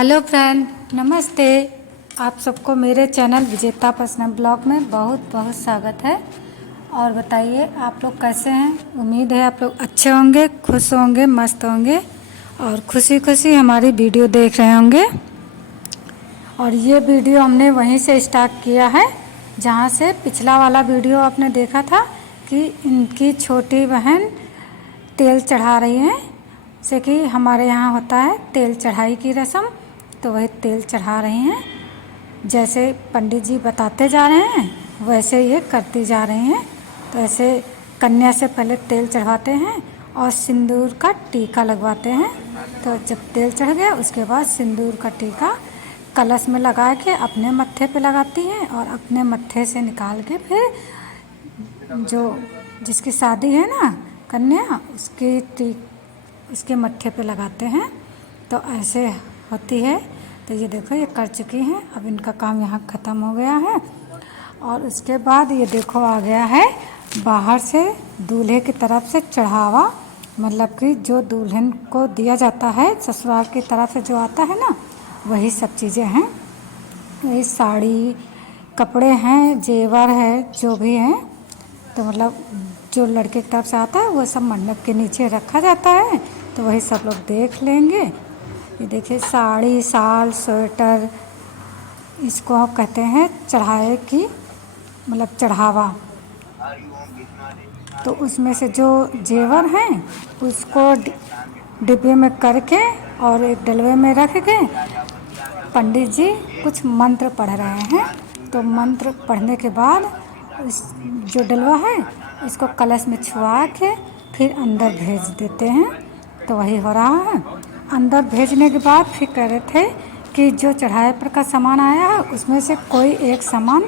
Hello friend, नमस्ते। आप सबको मेरे चैनल विजेता पर्सनल ब्लॉग में बहुत बहुत स्वागत है। और बताइए आप लोग कैसे हैं। उम्मीद है आप लोग अच्छे होंगे, खुश होंगे, मस्त होंगे और खुशी खुशी हमारी वीडियो देख रहे होंगे। और ये वीडियो हमने वहीं से स्टार्ट किया है जहाँ से पिछला वाला वीडियो आपने देखा था कि इनकी छोटी बहन तेल चढ़ा रही है। जैसे कि हमारे यहाँ होता है तेल चढ़ाई की रस्म, तो वही तेल चढ़ा रही हैं। जैसे पंडित जी बताते जा रहे हैं वैसे ये करती जा रही हैं। तो ऐसे कन्या से पहले तेल चढ़वाते हैं और सिंदूर का टीका लगवाते हैं। तो जब तेल चढ़ गया उसके बाद सिंदूर का टीका कलश में लगा के अपने मत्थे पे लगाती हैं और अपने मत्थे से निकाल के फिर जो जिसकी शादी है ना कन्या उसके मत्थे पे लगाते हैं। तो ऐसे होती है। तो ये देखो ये कर चुकी हैं। अब इनका काम यहाँ ख़त्म हो गया है। और उसके बाद ये देखो आ गया है बाहर से दूल्हे की तरफ से चढ़ावा, मतलब कि जो दुल्हन को दिया जाता है ससुराल की तरफ से जो आता है ना वही सब चीज़ें हैं। वही साड़ी, कपड़े हैं, जेवर है, जो भी हैं। तो मतलब जो लड़के की तरफ से आता है वो सब मंडप के नीचे रखा जाता है। तो वही सब लोग देख लेंगे। ये देखिए साड़ी, शाल, स्वेटर, इसको आप कहते हैं चढ़ाए की मतलब चढ़ावा। तो उसमें से जो जेवर हैं उसको डिब्बे में करके और एक डलवे में रख के पंडित जी कुछ मंत्र पढ़ रहे हैं। तो मंत्र पढ़ने के बाद इस जो डलवा है इसको कलश में छुआ के फिर अंदर भेज देते हैं। तो वही हो रहा है। अंदर भेजने के बाद फिर कह रहे थे कि जो चढ़ाए पर का सामान आया है उसमें से कोई एक सामान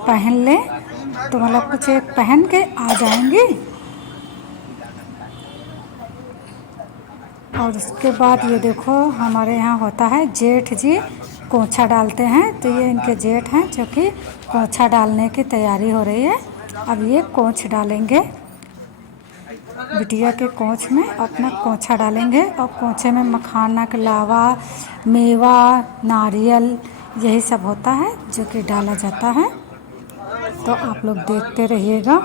पहन ले। तो मतलब कुछ एक पहन के आ जाएंगी। और उसके बाद ये देखो हमारे यहाँ होता है जेठ जी कोंछा डालते हैं। तो ये इनके जेठ हैं जो कि कोंछा डालने की तैयारी हो रही है। अब ये कोंछ डालेंगे, बिटिया के कोंछ में अपना कोंछा डालेंगे। और कोंछे में मखाना के अलावा मेवा, नारियल, यही सब होता है जो कि डाला जाता है। तो आप लोग देखते रहिएगा।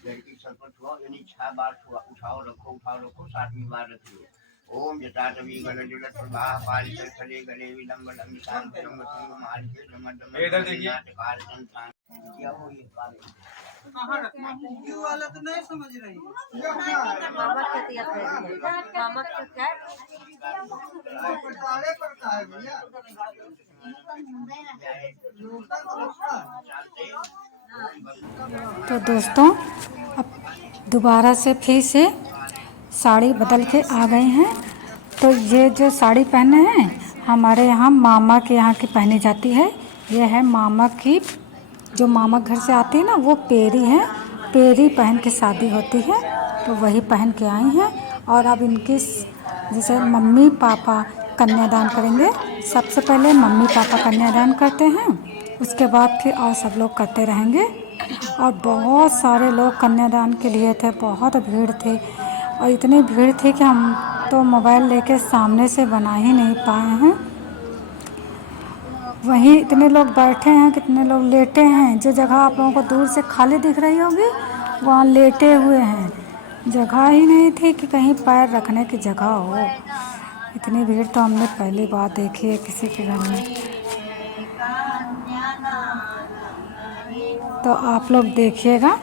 लड़की सर पर छुआओ, यानी 6 बार उठाओ रखो 7वीं बार रखियो। ओम जटाटवी गणजुलत प्रवाह पालित खले गले विलंब लंबितान जंग तुंग मालिके नमः इधर देखिए कार संतान क्या हो ये काल कहां रखना ये वाला तो नहीं समझ रही है। मामा के दिया है, मामा का क्या पड़ता है भैया। तो दोस्तों अब दोबारा से फिर से साड़ी बदल के आ गए हैं। तो ये जो साड़ी पहने हैं हमारे यहाँ मामा के यहाँ की पहनी जाती है। ये है मामा की, जो मामा घर से आती है ना वो पेरी है। पेरी पहन के शादी होती है। तो वही पहन के आई हैं। और अब इनकी जैसे मम्मी पापा कन्यादान करेंगे। सबसे पहले मम्मी पापा कन्यादान करते हैं, उसके बाद फिर और सब लोग करते रहेंगे। और बहुत सारे लोग कन्यादान के लिए थे, बहुत भीड़ थी। और इतनी भीड़ थी कि हम तो मोबाइल लेके सामने से बना ही नहीं पाए हैं। वहीं इतने लोग बैठे हैं, कितने लोग लेटे हैं। जो जगह आप लोगों को दूर से खाली दिख रही होगी वहाँ लेटे हुए हैं। जगह ही नहीं थी कि कहीं पैर रखने की जगह हो। इतनी भीड़ तो हमने पहली बार देखी है किसी के घर में। तो आप लोग देखिएगा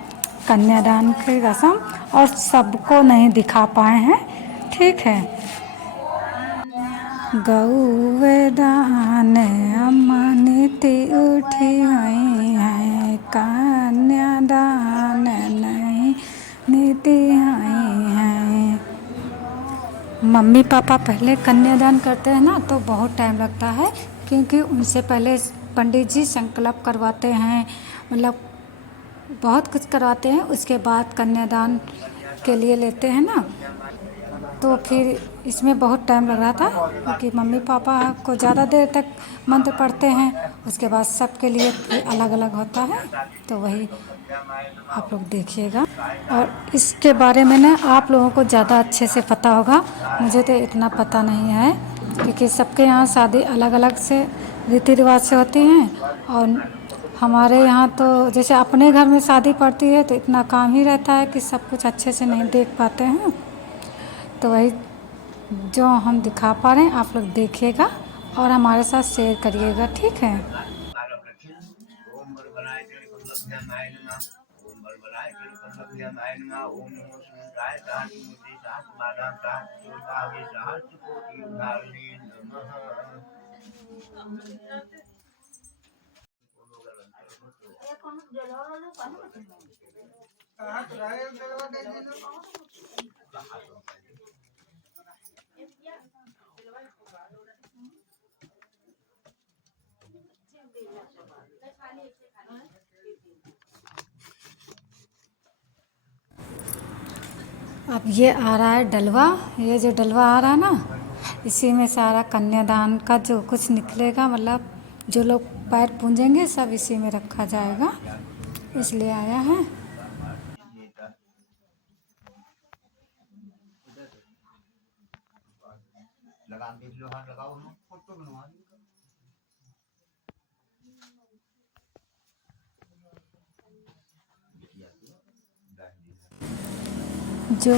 कन्यादान की रस्म, और सबको नहीं दिखा पाए हैं, ठीक है। गौवेदान अमनिति उठी हुई है, कन्यादान नहीं नीति हुई है। मम्मी पापा पहले कन्यादान करते हैं ना तो बहुत टाइम लगता है, क्योंकि उनसे पहले पंडित जी संकल्प करवाते हैं, मतलब बहुत कुछ करवाते हैं। उसके बाद कन्यादान के लिए लेते हैं ना, तो फिर इसमें बहुत टाइम लग रहा था, क्योंकि मम्मी पापा को ज़्यादा देर तक मंत्र पढ़ते हैं, उसके बाद सबके लिए फिर अलग अलग होता है। तो वही आप लोग देखिएगा। और इसके बारे में ना आप लोगों को ज़्यादा अच्छे से पता होगा, मुझे तो इतना पता नहीं है, क्योंकि सबके यहाँ शादी अलग अलग से रीति रिवाज से होती हैं। और हमारे यहाँ तो जैसे अपने घर में शादी पड़ती है तो इतना काम ही रहता है कि सब कुछ अच्छे से नहीं देख पाते हैं। तो वही जो हम दिखा पा रहे हैं आप लोग देखिएगा और हमारे साथ शेयर करिएगा, ठीक है। ओम बरबराय कल्पभ्यमाय नमः। ओम बरबराय कल्पभ्यमाय नमः। ओम नमो शिवाय सहस्र मूर्ति सहस्र बाधा सहस्र योद्धावे सहस्र कोटि उद्धारिणे नमः। अब ये आ रहा है डलवा, ये जो डलवा आ रहा है ना, इसी में सारा कन्यादान का जो कुछ निकलेगा, मतलब जो लोग पैर पूजेंगे सब इसी में रखा जाएगा, इसलिए आया है। लगा देख लो, हाथ लगाओ, फोटो बनवा लो। जो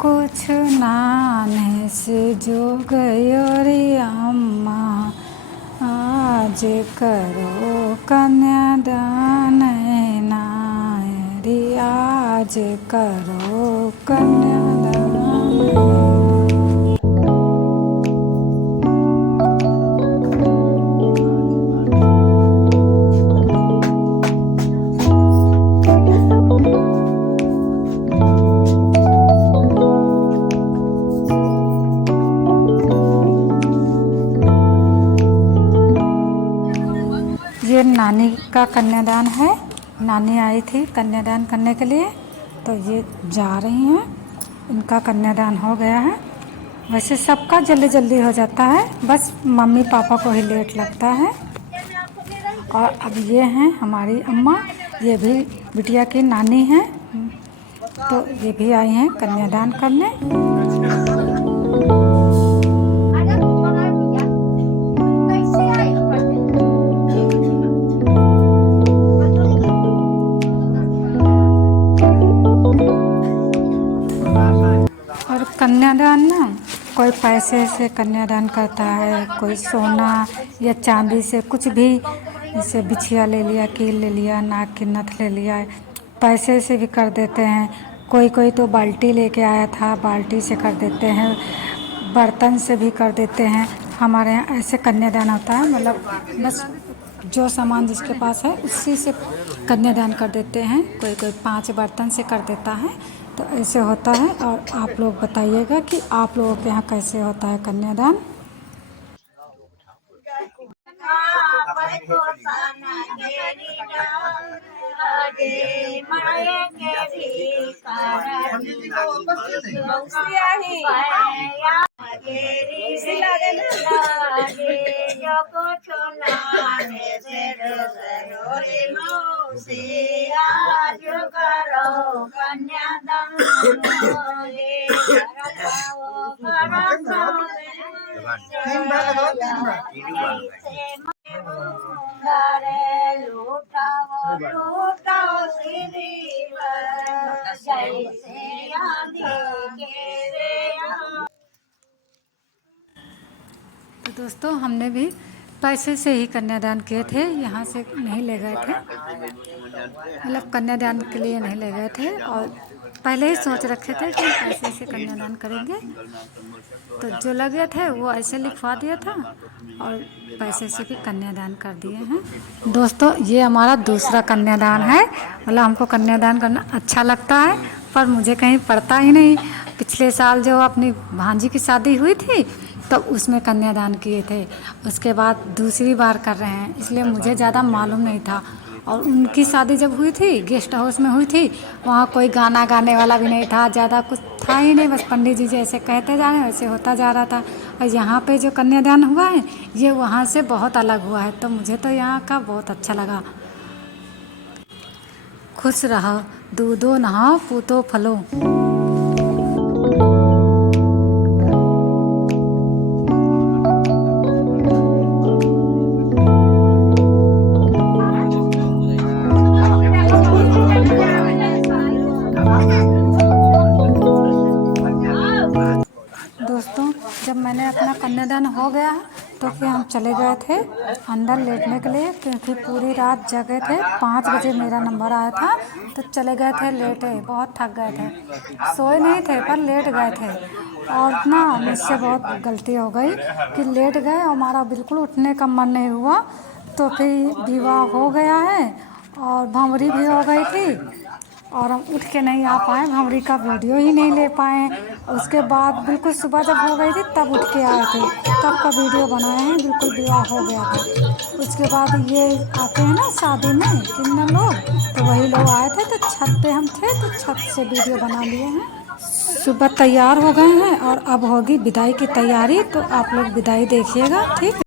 कुछ नाने से जो गयो रे अम्मा, आज करो कन्यादान नारी, आज करो कन्यादान। ये नानी का कन्यादान है, नानी आई थी कन्यादान करने के लिए, तो ये जा रही हैं, इनका कन्यादान हो गया है। वैसे सबका जल्दी जल्दी हो जाता है, बस मम्मी पापा को ही लेट लगता है। और अब ये हैं हमारी अम्मा, ये भी बिटिया की नानी हैं, तो ये भी आई हैं कन्यादान करने। और कन्यादान ना कोई पैसे से कन्यादान करता है, कोई सोना या चांदी से कुछ भी, जैसे बिछिया ले लिया, कील ले लिया, नाक की नथ ले लिया, पैसे से भी कर देते हैं। कोई कोई तो बाल्टी लेके आया था, बाल्टी से कर देते हैं, बर्तन से भी कर देते हैं। हमारे यहाँ ऐसे कन्यादान होता है, मतलब बस जो सामान जिसके पास है उसी से कन्यादान कर देते हैं। कोई कोई 5 बर्तन से कर देता है, तो ऐसे होता है। और आप लोग बताइएगा कि आप लोगों के यहाँ कैसे होता है कन्यादान। तो दोस्तों हमने भी पैसे से ही कन्यादान किए थे, यहाँ से नहीं ले गए थे, मतलब कन्यादान के लिए नहीं ले गए थे। और पहले ही सोच रखे थे कि पैसे से कन्यादान करेंगे, तो जो लगे थे वो ऐसे लिखवा दिया था और पैसे से भी कन्यादान कर दिए हैं। दोस्तों ये हमारा दूसरा कन्यादान है, मतलब हमको कन्यादान करना अच्छा लगता है, पर मुझे कहीं पड़ता ही नहीं। पिछले साल जो अपनी भांजी की शादी हुई थी तो उसमें कन्यादान किए थे, उसके बाद दूसरी बार कर रहे हैं, इसलिए मुझे ज़्यादा मालूम नहीं था। और उनकी शादी जब हुई थी गेस्ट हाउस में हुई थी, वहाँ कोई गाना गाने वाला भी नहीं था, ज़्यादा कुछ था ही नहीं, बस पंडित जी जैसे कहते जा रहे हैं वैसे होता जा रहा था। और यहाँ पे जो कन्यादान हुआ है ये वहाँ से बहुत अलग हुआ है, तो मुझे तो यहाँ का बहुत अच्छा लगा। खुश रहो, दूधो नहाओ, पूतो फलो। दोस्तों, जब मैंने अपना कन्यादान हो गया तो फिर हम चले गए थे अंदर लेटने के लिए, क्योंकि पूरी रात जगे थे। 5 बजे मेरा नंबर आया था तो चले गए थे लेटे, बहुत थक गए थे, सोए नहीं थे पर लेट गए थे। और ना मुझसे बहुत गलती हो गई कि लेट गए और हमारा बिल्कुल उठने का मन नहीं हुआ। तो फिर विवाह हो गया है और भंवरी भी हो गई थी और हम उठ के नहीं आ पाए, भंवरी का वीडियो ही नहीं ले पाए। उसके बाद बिल्कुल सुबह जब हो गई थी तब उठ के आए थे, तब का वीडियो बनाए हैं, बिल्कुल विवाह हो गया था। उसके बाद ये आते हैं ना शादी में किन्नर लोग, तो वही लोग आए थे तो छत पे हम थे तो छत से वीडियो बना लिए हैं। सुबह तैयार हो गए हैं और अब होगी विदाई की तैयारी, तो आप लोग विदाई देखिएगा, ठीक है।